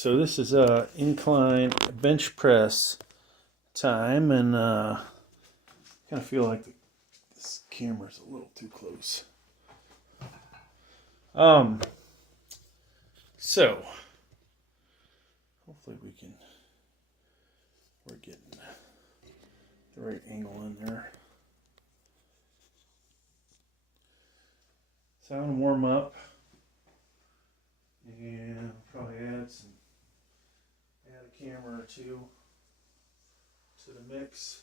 So this is incline bench press time, and kind of feel like this camera's a little too close. So hopefully we're getting the right angle in there. So I'm gonna warm up and probably add a camera or two to the mix.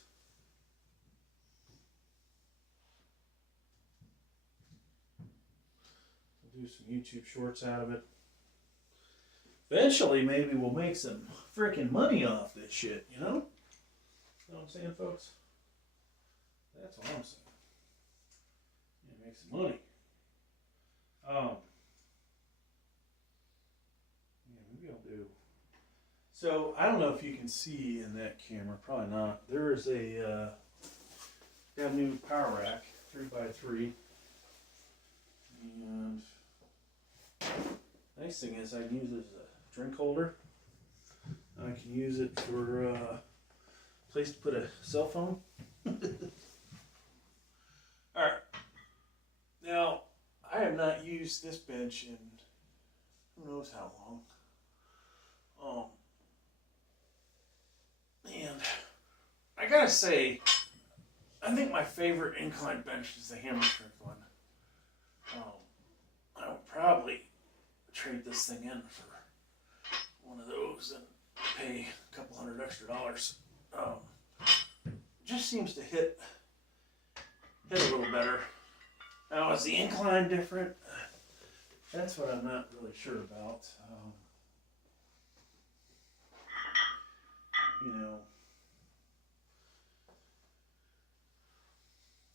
We'll do some YouTube shorts out of it. Eventually, maybe we'll make some freaking money off this shit, you know? You know what I'm saying, folks? That's what I'm saying. Yeah, make some money. Yeah, maybe I'll do. So, I don't know if you can see in that camera, probably not. There is a got a new power rack, 3x3. And nice thing is I can use it as a drink holder. I can use it for a place to put a cell phone. Alright. Now, I have not used this bench in who knows how long. And I gotta say, I think my favorite incline bench is the hammer strength one. I would probably trade this thing in for one of those and pay a couple $100 extra. Just seems to hit a little better. Now, is the incline different? That's what I'm not really sure about. You know,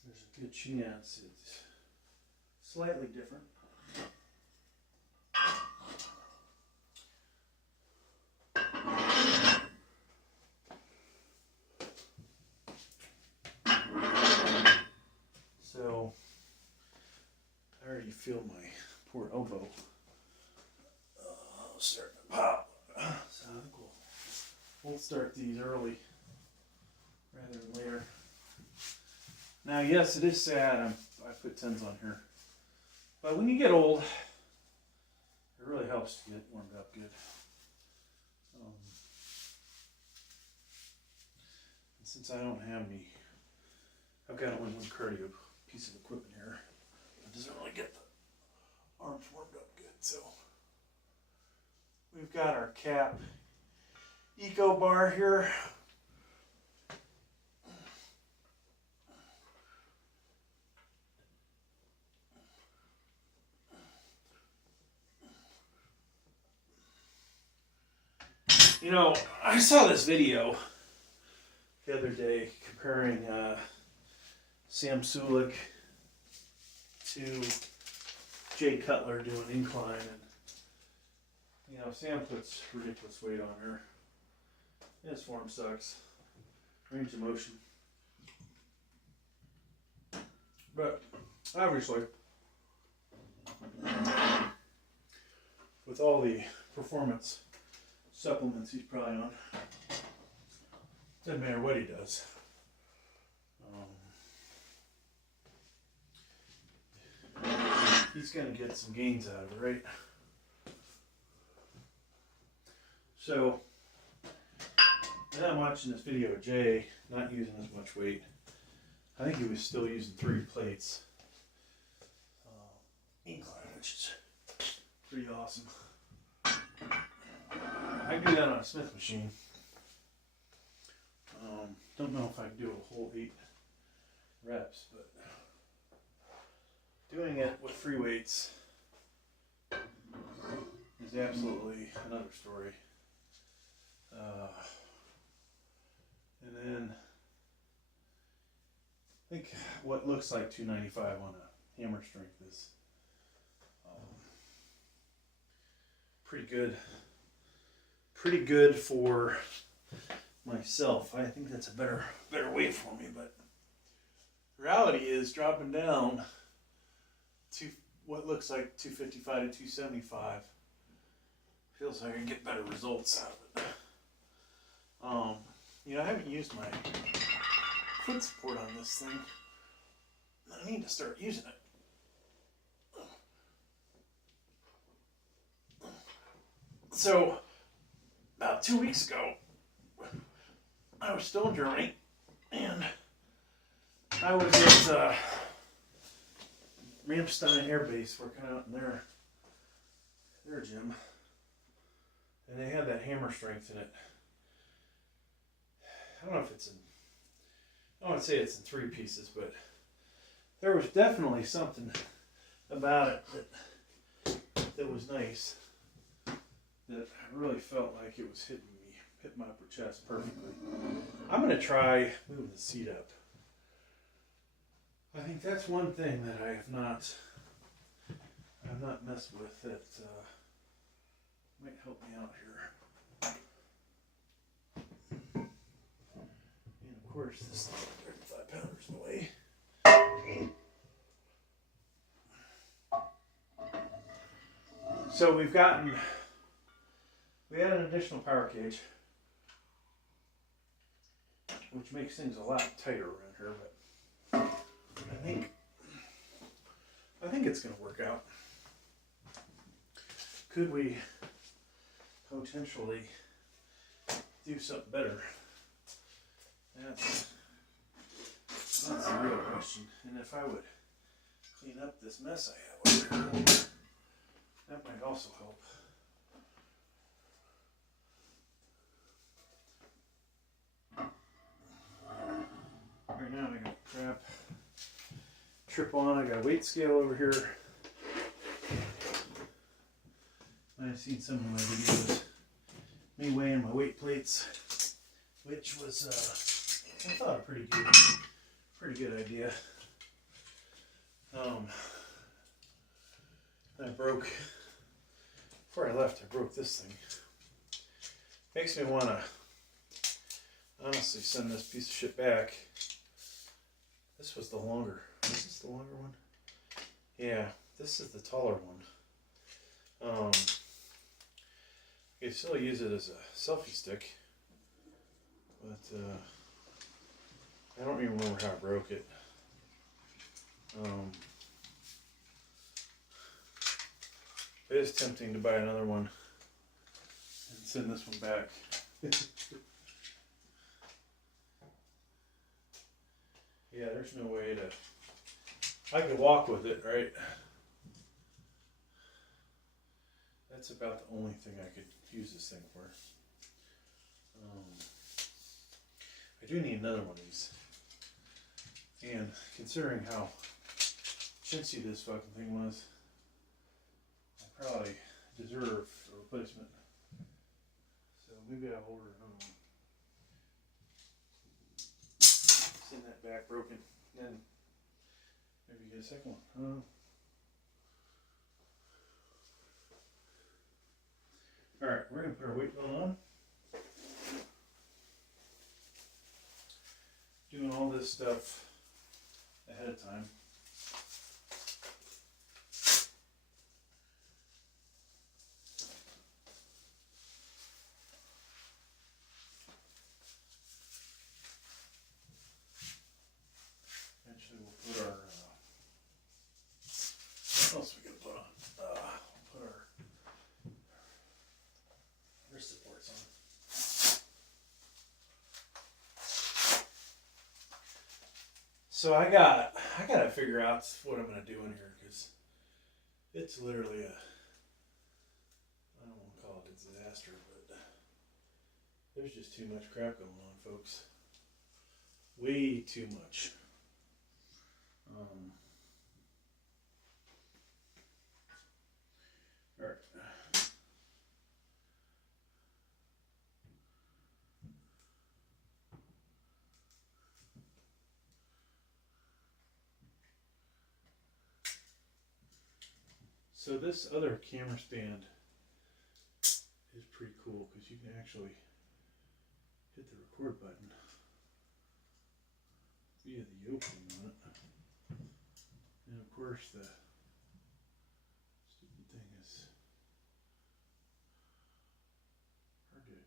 there's a good chance it's slightly different. So, I already feel my poor elbow starting to pop. So I think we'll start these early rather than later. Now, yes, it is sad I put 10s on here. But when you get old, it really helps to get warmed up good. And since I don't have I've got only one cardio piece of equipment here. It doesn't really get the arms warmed up good. So we've got our cap eco bar here. You know, I saw this video the other day comparing Sam Sulik to Jay Cutler doing incline, and you know, Sam puts ridiculous weight on her. His form sucks. Range of motion. But obviously, with all the performance supplements he's probably on, doesn't matter what he does. He's going to get some gains out of it, right? So, now I'm watching this video of Jay not using as much weight. I think he was still using 3 plates. Incline, which is pretty awesome. I can do that on a Smith machine. Don't know if I can do a whole 8 reps, but doing it with free weights is absolutely another story. And then I think what looks like 295 on a hammer strength is pretty good. Pretty good for myself. I think that's a better weight for me, but the reality is dropping down to what looks like 255 to 275 feels like I can get better results out of it. You know, I haven't used my foot support on this thing. I need to start using it. So, about 2 weeks ago, I was still in Germany, and I was at Ramstein Air Base working out in their gym, and they had that hammer strength in it. I don't know if it's in, I don't want to say it's in 3 pieces, but there was definitely something about it that was nice, that I really felt like it was hitting my upper chest perfectly. I'm going to try moving the seat up. I think that's one thing that I have not messed with that might help me out here. And of course, this 35 pounder's in the way. So we had an additional power cage, which makes things a lot tighter around here, but I think it's going to work out. Could we potentially do something better? That's the real question. And if I would clean up this mess I have over here, that might also help. Right now I got crap trip on. I got a weight scale over here. I've seen some of my videos, me weighing my weight plates, which was I thought a pretty good idea. I broke, before I left, I broke this thing. Makes me want to honestly send this piece of shit back. This was the longer, is this the longer one? Yeah, this is the taller one. I can still use it as a selfie stick, but I don't even remember how I broke it. It is tempting to buy another one and send this one back. Yeah, there's no way to... I could walk with it, right? That's about the only thing I could use this thing for. I do need another one of these. And considering how chintzy this fucking thing was, I probably deserve a replacement. So maybe I'll order another one. Send that back broken. Then maybe get a second one. Alright, we're going to put our weight belt on. Doing all this stuff ahead of time. Eventually we'll put our, what else are we going to put on? We'll put our wrist supports on. So I gotta figure out what I'm gonna do in here, because it's literally I don't want to call it a disaster, but there's just too much crap going on, folks. Way too much. All right. So this other camera stand is pretty cool because you can actually hit the record button via the opening on it. And of course the stupid thing is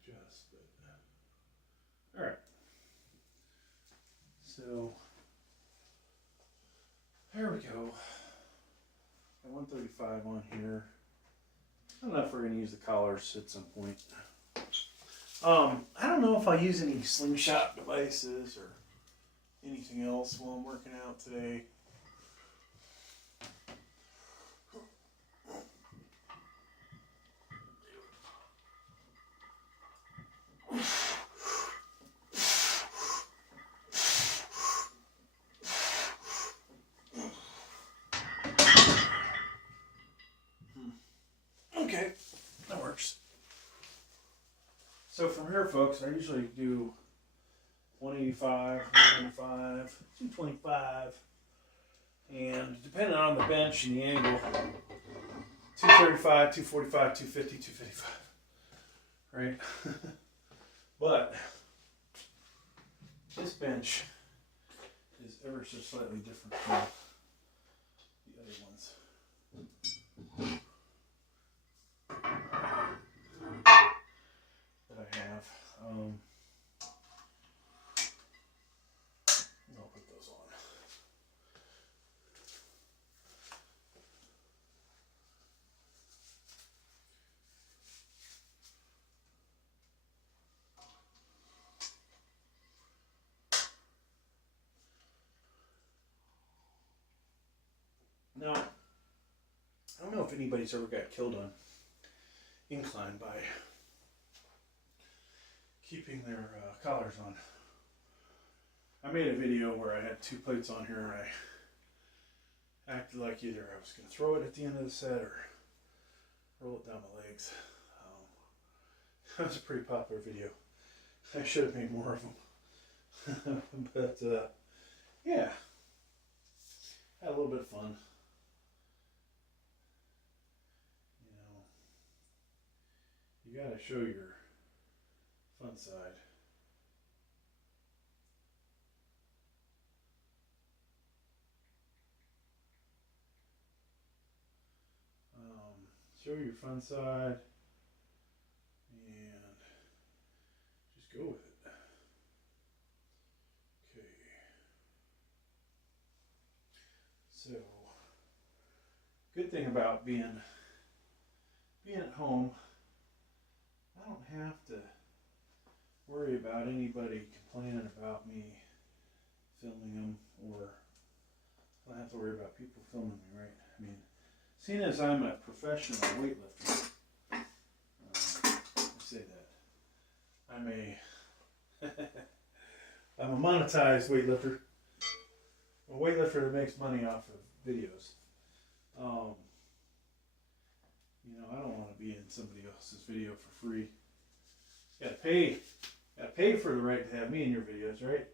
adjust, but all right. So there we go. Got 135 on here. I don't know if we're going to use the collars at some point. I don't know if I'll use any slingshot devices or anything else while I'm working out today. Okay, that works. So from here, folks, I usually do 185, 195, 225, and depending on the bench and the angle, 235, 245, 250, 255, right? But this bench is ever so slightly different from the other ones. That I have. I'll put those on. Now, I don't know if anybody's ever got killed on incline by keeping their collars on. I made a video where I had 2 plates on here and I acted like either I was going to throw it at the end of the set or roll it down my legs. That was a pretty popular video. I should have made more of them. But yeah, had a little bit of fun. You gotta show your fun side. Show your fun side and just go with it. Okay. So, good thing about being at home, I don't have to worry about anybody complaining about me filming them, or I don't have to worry about people filming me, right? I mean, seeing as I'm a professional weightlifter, I say that, I'm a monetized weightlifter, a weightlifter that makes money off of videos. You know, I don't want to be in somebody else's video for free. You gotta pay for the right to have me in your videos, right?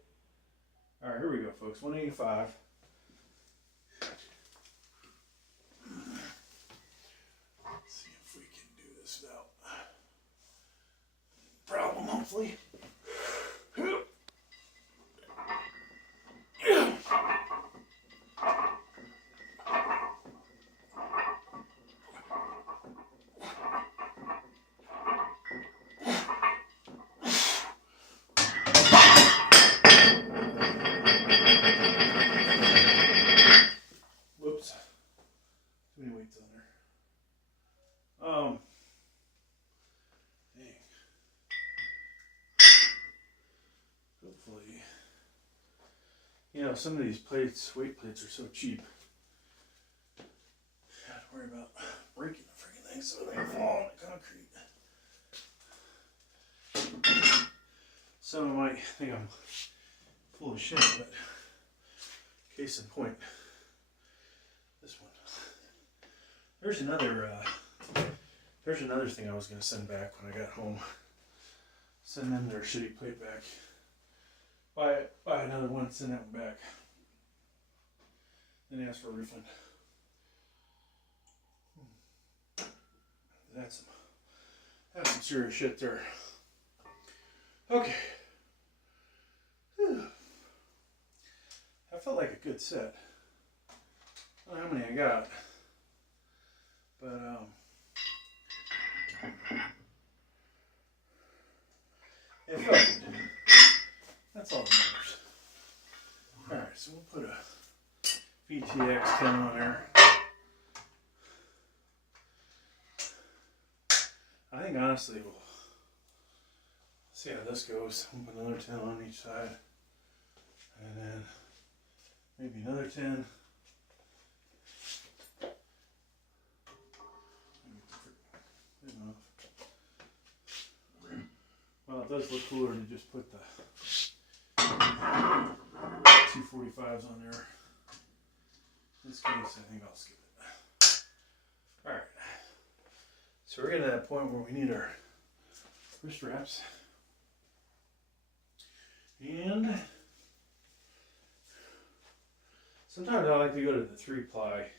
All right, here we go, folks. 185. Let's see if we can do this without problem, hopefully. Whoops. Too many weights on there. Dang. Hopefully, you know, some of these plates, weight plates, are so cheap. I have to worry about breaking the freaking thing so they don't fall on the concrete. Some might think I'm full of shit, but case in point, this one. There's another thing I was going to send back when I got home. Send them their shitty plate back. Buy another one, send that one back. Then ask for a refund. That's some serious shit there. Okay. Whew. That felt like a good set. I don't know how many I got. But It felt good. That's all that matters. Alright, so we'll put a VTX 10 on there. I think honestly we'll see how this goes. We'll put another 10 on each side. And then maybe another 10. Well, it does look cooler to just put the 245s on there. In this case, I think I'll skip it. Alright. So we're getting to that point where we need our wrist straps. And sometimes I like to go to the 3-ply.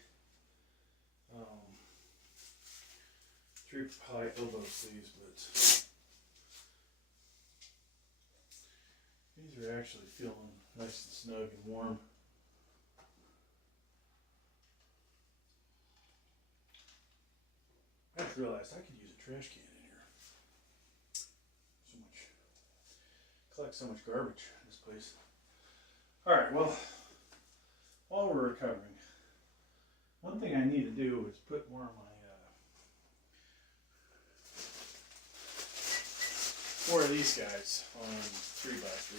3-ply elbow sleeves, but these are actually feeling nice and snug and warm. I just realized I could use a trash can in here. Collect so much garbage in this place. Alright, well, while we're recovering, one thing I need to do is put more of my more of these guys on 3x3.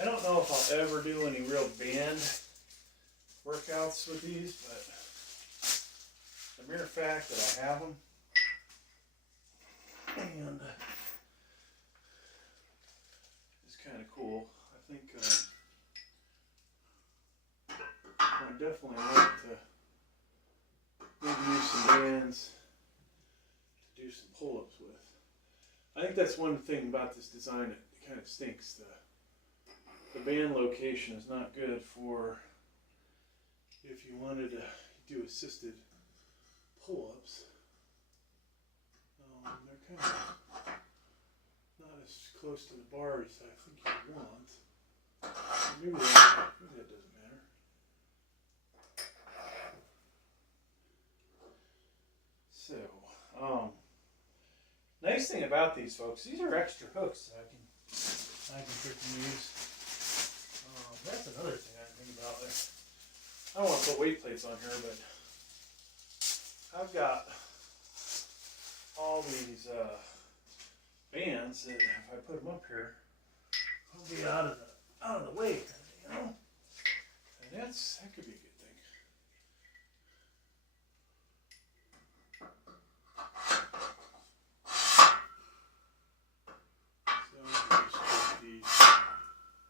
I don't know if I'll ever do any real band workouts with these, but the mere fact that I have them and it's kind of cool. I think I definitely want to maybe use some bands to do some pull-ups with. I think that's one thing about this design that kind of stinks. The band location is not good for if you wanted to do assisted pull-ups. They're kind of not as close to the bar as I think you want. Maybe that doesn't matter. So, nice thing about these, folks, these are extra hooks that I can freaking use. That's another thing I think about. I don't want to put weight plates on here, but I've got all these bands that if I put them up here, I'll be out of the way, you know. And that could be a good thing. So I'll just put these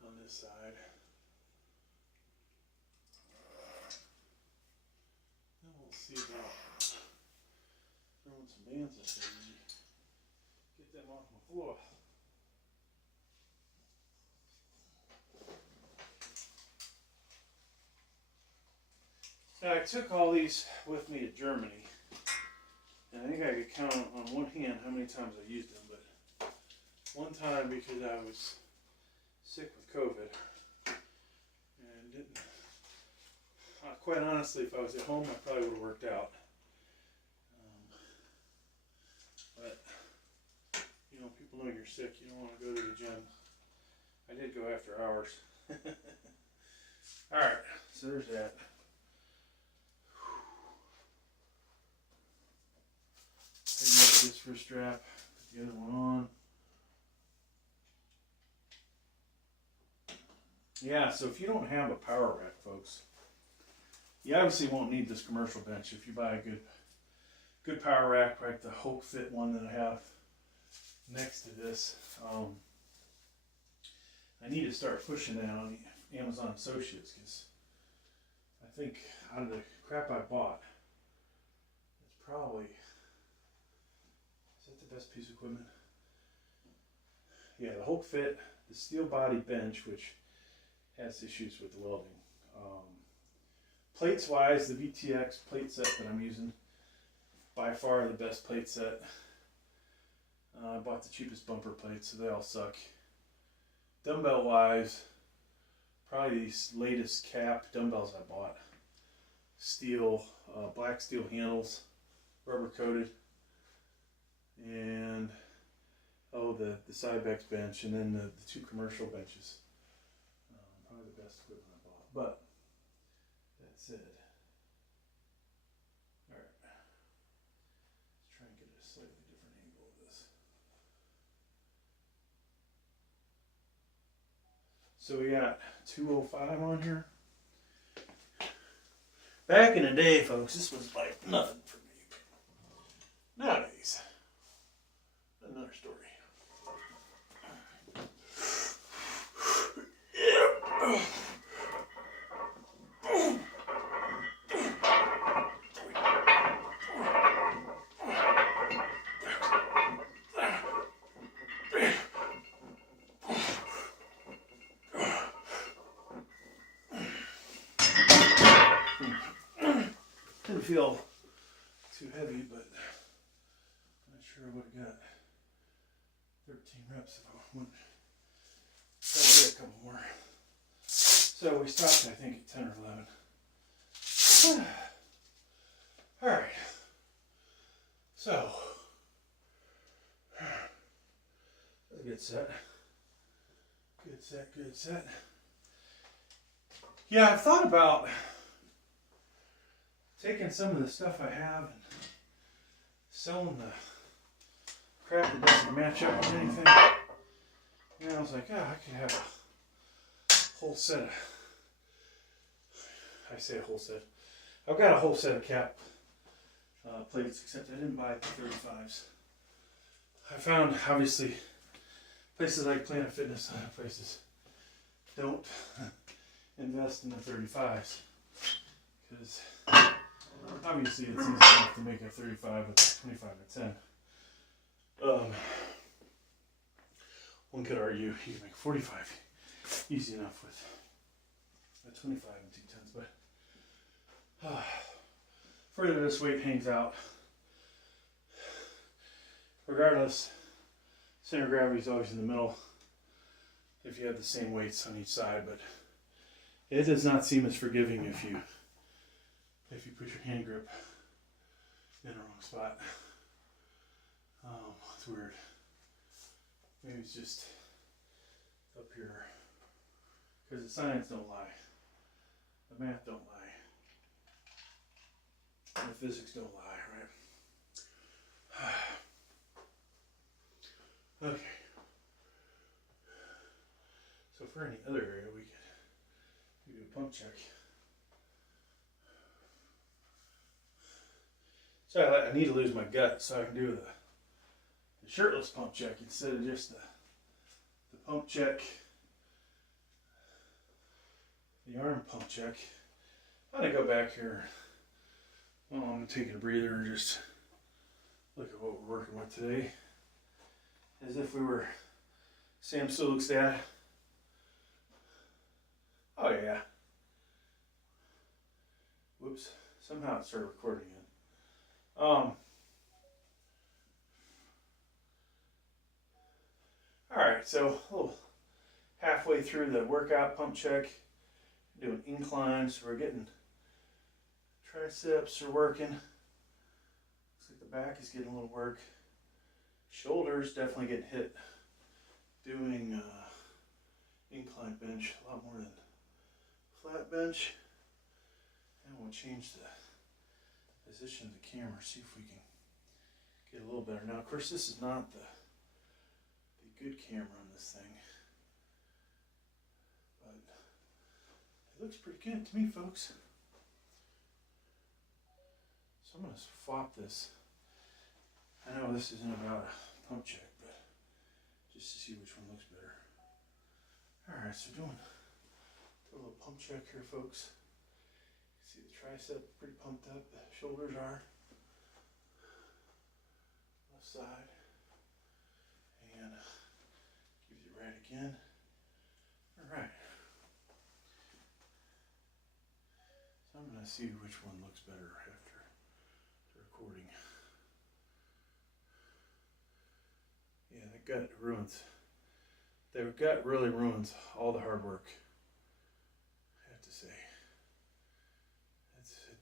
on this side. Then we'll see about throwing some bands up there and get them off my floor. Now I took all these with me to Germany, and I think I could count on one hand how many times I used them, but one time because I was sick with COVID and didn't, quite honestly, if I was at home I probably would have worked out. But, you know, people know you're sick, you don't want to go to the gym. I did go after hours. Alright, so there's that. This for a strap, put the other one on. Yeah, so if you don't have a power rack, folks, you obviously won't need this commercial bench. If you buy a good power rack, like the Hulk Fit one that I have next to this, I need to start pushing that on Amazon Associates, because I think out of the crap I bought, it's probably, is that the best piece of equipment? Yeah, the Hulk Fit, the steel body bench, which has issues with the welding. Plates wise, the VTX plate set that I'm using, by far the best plate set. I bought the cheapest bumper plates, so they all suck. Dumbbell wise, probably these latest cap dumbbells I bought. Steel black steel handles, rubber coated, and the Cybex bench, and then the two commercial benches. Probably the best equipment I bought, but that's it. All right, let's try and get a slightly different angle of this. So we got 205 on here. Back in the day, folks, this was like nothing for me. Nowadays, another story. Didn't feel too heavy, but I'm not sure I would have got 13 reps if I went. Try to get a couple more. So we stopped, I think, at 10 or 11. All right. So that's a good set. Good set, good set. Yeah, I've thought about taking some of the stuff I have and selling the crap that doesn't match up with anything. And I was like, oh, I could have a whole set of, I say a whole set. I've got a whole set of cap plates, except I didn't buy the 35s. I found, obviously, places like Planet Fitness places don't invest in the 35s. Because obviously it's easy enough to make a 35 with a 25 by 10. One could argue you can make 45 easy enough with a 25 and 210s, but further this weight hangs out. Regardless, center of gravity is always in the middle if you have the same weights on each side, but it does not seem as forgiving if you put your hand grip in the wrong spot. It's weird. Maybe it's just up here. Because the science don't lie. The math don't lie. And the physics don't lie, right? Okay. So for any other area, we could do a pump check. So I need to lose my gut so I can do the shirtless pump check instead of just the pump check, the arm pump check. I'm going to go back here. Well, I'm taking a breather and just look at what we're working with today. As if we were Sam Sulik's dad. Oh yeah. Whoops. Somehow it started recording again. Alright, so halfway through the workout pump check, doing inclines, so we're getting triceps are working. Looks like the back is getting a little work. Shoulders definitely getting hit. Doing incline bench a lot more than flat bench. And we'll change the position of the camera, see if we can get a little better. Now, of course, this is not the good camera on this thing, but it looks pretty good to me, folks. So I'm going to swap this. I know this isn't about a pump check, but just to see which one looks better. Alright, so doing a little pump check here, folks. See the tricep pretty pumped up, the shoulders are. Left side. And gives you right again. Alright. So I'm going to see which one looks better after the recording. Yeah, the gut ruins. The gut really ruins all the hard work, I have to say.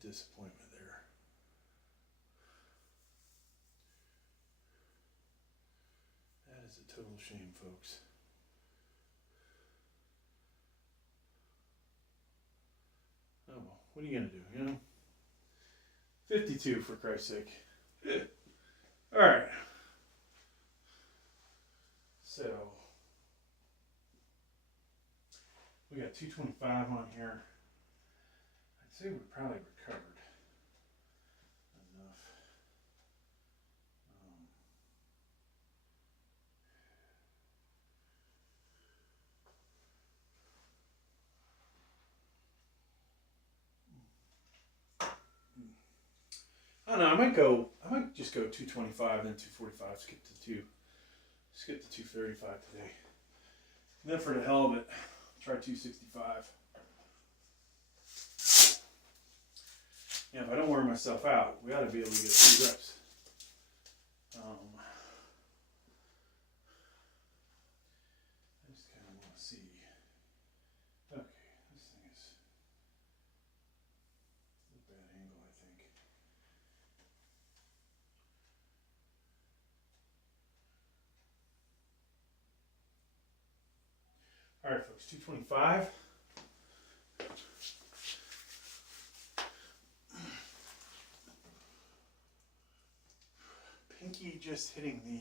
disappointment there. That is a total shame, folks. Oh well, what are you gonna do, you know? 52 for Christ's sake. Alright. So we got 225 on here. I'd say we probably recovered enough. I don't know, I might just go 225, then 245, skip to 235 today. And then for the hell of it, try 265. Yeah, if I don't wear myself out, we ought to be able to get 2 reps. I just kind of want to see. Okay, this thing is a bad angle, I think. All right, folks, 225. Pinky just hitting the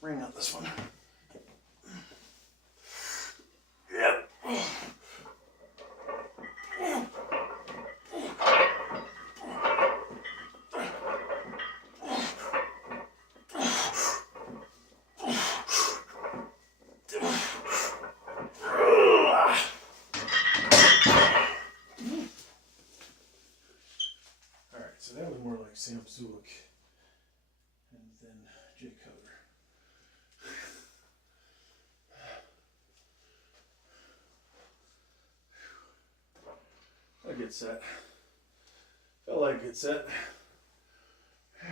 ring on this one. Yep. So that was more like Sam Sulik and then Jay Cutler. A good set. Felt like a good set. I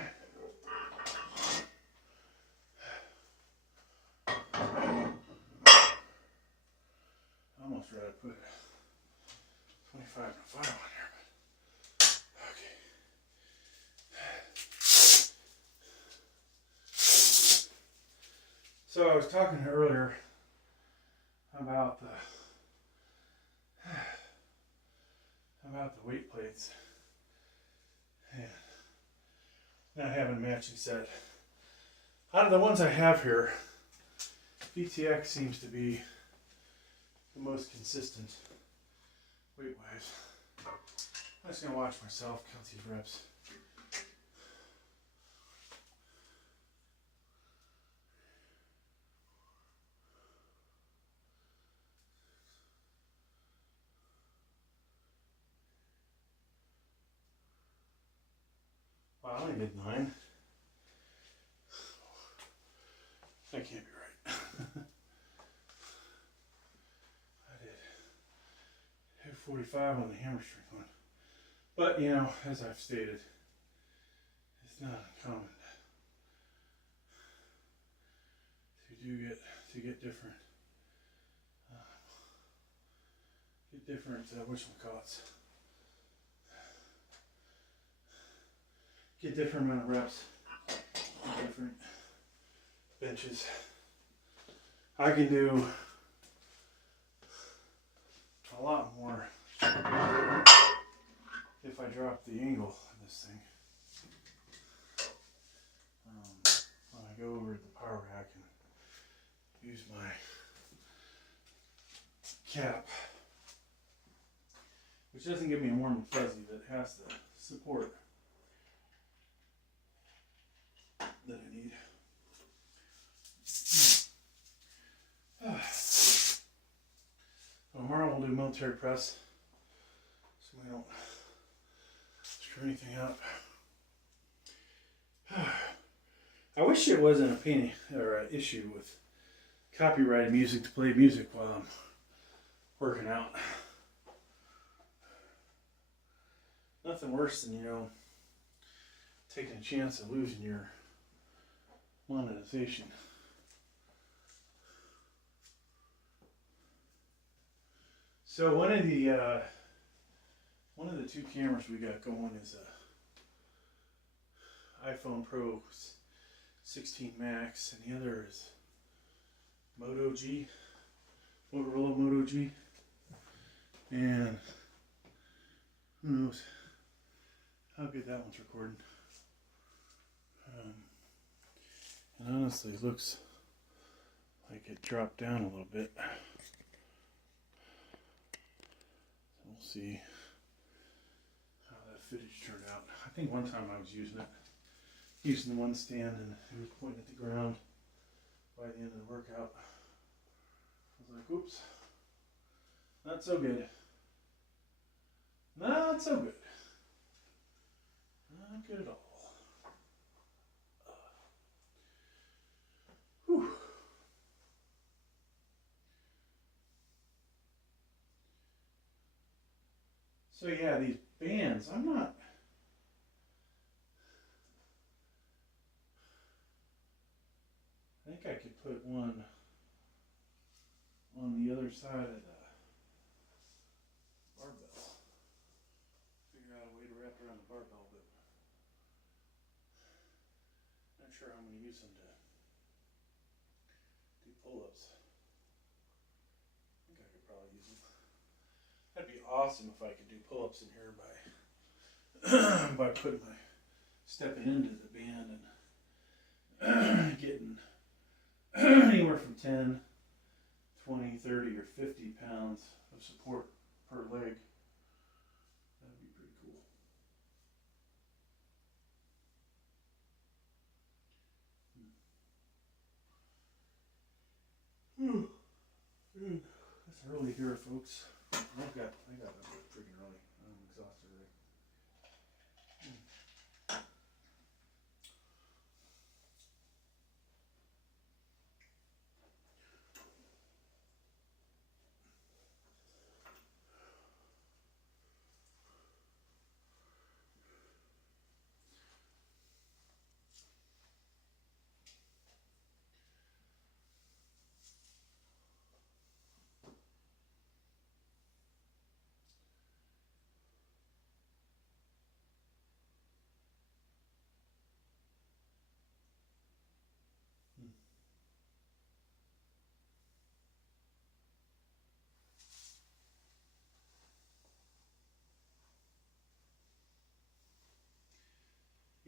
almost tried to put 25 and a 5 on here, but okay. So I was talking earlier about the weight plates and not having a matching set. Out of the ones I have here, VTX seems to be the most consistent weight wise. I'm just gonna watch myself count these reps. Wow, I only did 9. That can't be right. I did 45 on the hamstring one. But, you know, as I've stated, it's not uncommon to get different whatchamacallits. Get different amount of reps, different benches. I can do a lot more if I drop the angle of this thing. When I go over to the power rack and use my cap, which doesn't give me a warm and fuzzy, but has the support that I need. Tomorrow we'll do military press, so we don't screw anything up. I wish it wasn't a pain or an issue with copyrighted music to play music while I'm working out. Nothing worse than, you know, taking a chance of losing your monetization. So one of the One of the two cameras we got going is a iPhone Pro 16 Max, and the other is Moto G, Motorola Moto G, and who knows how good that one's recording. And honestly, it looks like it dropped down a little bit. So we'll see how that footage turned out. I think one time I was using the one stand, and it was pointing at the ground by the end of the workout. I was like, oops, not so good. Not so good. Not good at all. Whew. So yeah, these bands, I think I could put one on the other side of the barbell. Figure out a way to wrap around the barbell, but not sure how I'm going to use them to do pull-ups. I think I could probably use them. That'd be awesome if I could do pull-ups in here by putting stepping into the band and getting anywhere from 10, 20, 30, or 50 pounds of support per leg. That'd be pretty cool. It's early here, folks. I got up freaking early. I'm exhausted already.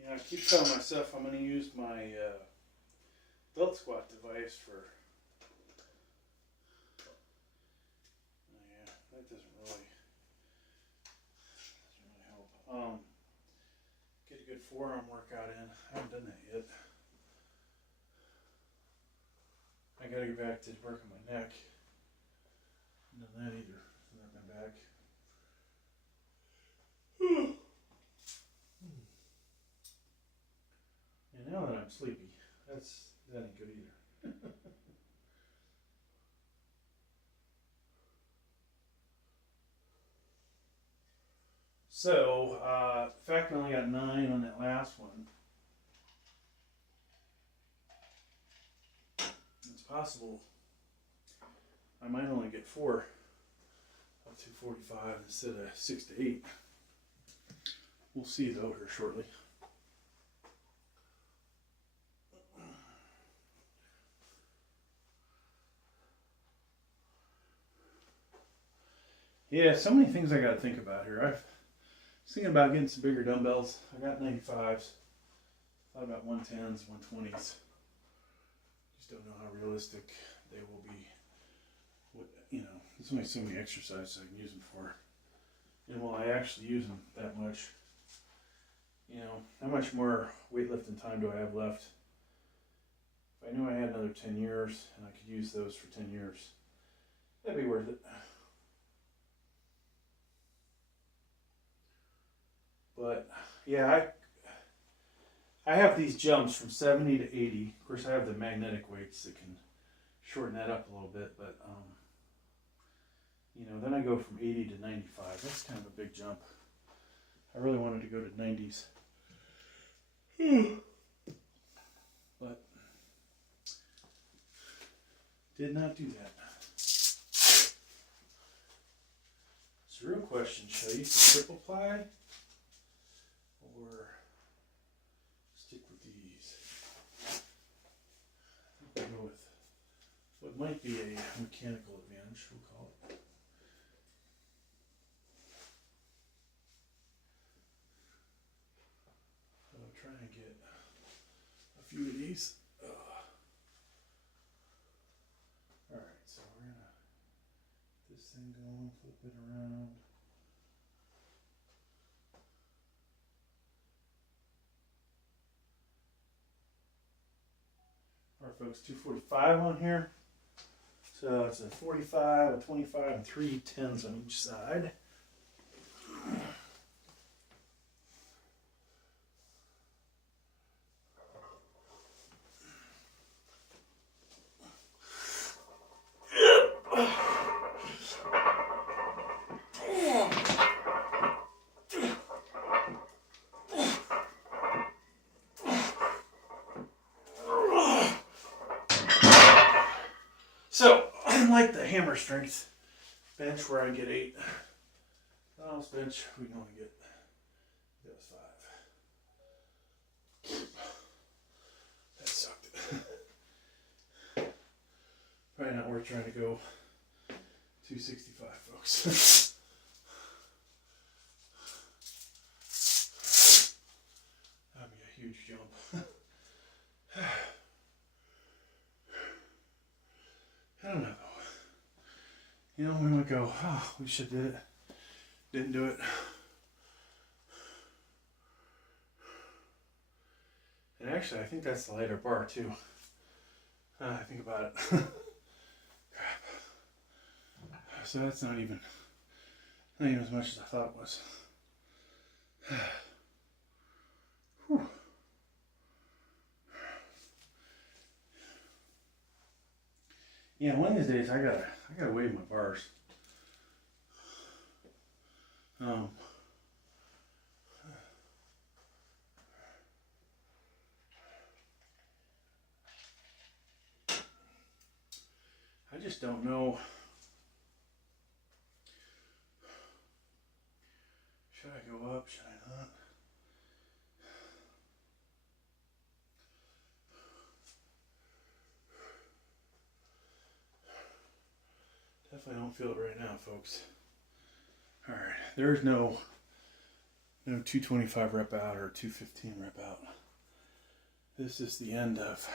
Yeah, I keep telling myself I'm going to use my belt squat device for. Yeah, that doesn't really help. Get a good forearm workout in. I haven't done that yet. I got to get back to working my neck. I haven't done that either. Work my back. And now that I'm sleepy, that ain't good either. So, the fact I only got 9 on that last one, it's possible I might only get 4 of 245 instead of 6 to 8. We'll see though here shortly. Yeah, so many things I got to think about here. I was thinking about getting some bigger dumbbells. I got 95s. Thought about 110s, 120s. Just don't know how realistic they will be. You know, there's only so many exercises I can use them for. And will I actually use them that much? You know, how much more weightlifting time do I have left? If I knew I had another 10 years and I could use those for 10 years, that'd be worth it. But yeah, I have these jumps from 70 to 80. Of course, I have the magnetic weights that can shorten that up a little bit, but you know, then I go from 80 to 95. That's kind of a big jump. I really wanted to go to 90s. But did not do that. It's a real question. Should I use the triple ply or stick with these? I think I'll go with what might be a mechanical advantage, we'll call it. So I'll try and get a few of these. Alright, so we're gonna get this thing going, flip it around. Alright folks, 245 on here. So it's a 45, a 25, and 3 10s on each side. So, unlike the hammer strength bench where I get 8, on this bench we can only get, that was 5. That sucked. Probably not worth trying to go 265, folks. That'd be a huge jump. I don't know though. You know, we might go, oh, we should did it. Didn't do it. And actually, I think that's the lighter bar too. I think about it. Crap. So that's not even as much as I thought it was. Whew. Yeah, one of these days I gotta weigh my bars. I just don't know. Should I go up? Should I not? Definitely don't feel it right now, folks. Alright, there's no 225 rep out or 215 rep out. This is the end of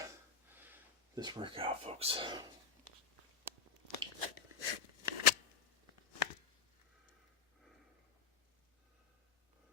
this workout, folks.